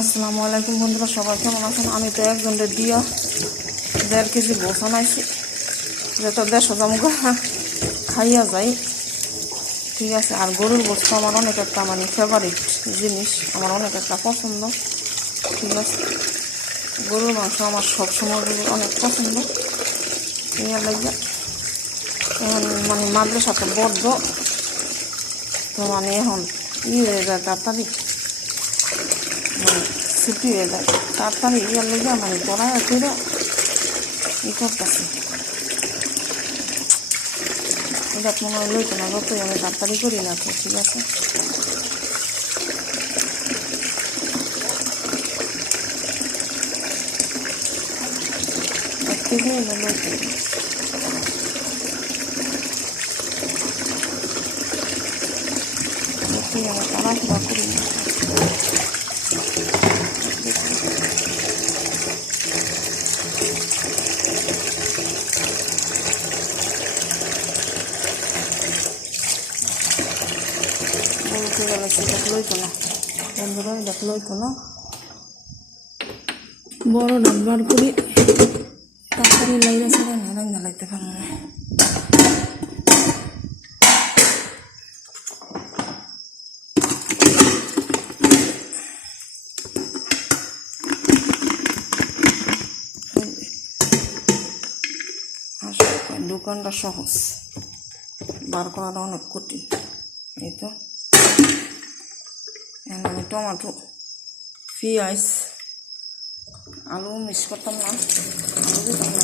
আসসালামু আলাইকুম বন্ধুরা, সবাই কেমন আছেন? আমি তো একজনের দিয়া দেড় কেজি গোস আনাইছি। যেটা দেড়শো জামুকা খাইয়া যাই ঠিক আছে, আর গরুর গোস্ত আমার অনেক একটা মানে ফেভারিট জিনিস, আমার অনেক একটা পছন্দ। ঠিক আছে, গরুর মাংস আমার সবসময় অনেক পছন্দ। ইয়ার লাগে এখন মানে মাদ্রাসাতে বড্ড তো মানে এখন ই হয়ে যায় তাড়াতাড়ি মানে হয়ে যায়। তাড়াতাড়ি ইয়ার লেগে মানে পড়া করে ই করতেছে। এটা মনে হয়, লইতো না যতই আমি তাড়াতাড়ি করি না তো, ঠিক আছে? আমি তাড়াহুড়া করি না। বলতে গেলে সেটা লইতো না বন্ধুরা এটা লইতো না বড় ডাব্বার করে তাড়াতাড়ি লাইরা ছেড়ে না রান্না লাগতে পারব না আসলে দোকানটা সহজ। বার করাটা অনেক কঠিন, এই তো। আমি টমাটো, পেঁয়াজ, আলু মিক্স করতাম না, আলু দিতাম না।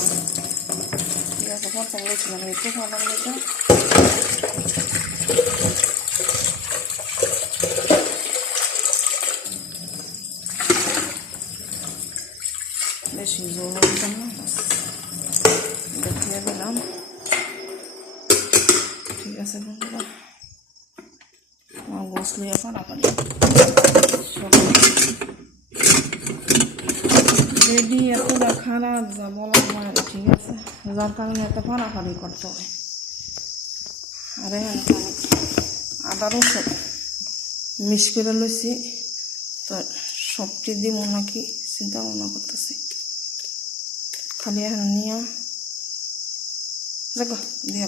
পেঁয়াজ করতাম বলেছিলাম একটু খাবার লেগে বেশি জল দিতাম দেখিয়ে দিলাম ঠিক আছে বন্ধুরা আমার বসলে এখন আবার রেডি এতটা খারাপ যা বলার বাইরে ঠিক আছে যার কারণে এত ফাড়াফাড়ি করতে হয় আর আদা রসুন মিক্স করে লইছি তো সবটি দিব নাকি চিন্তা ভাবনা করতেছি খালি এখন নিয়ে দেখো দিয়ে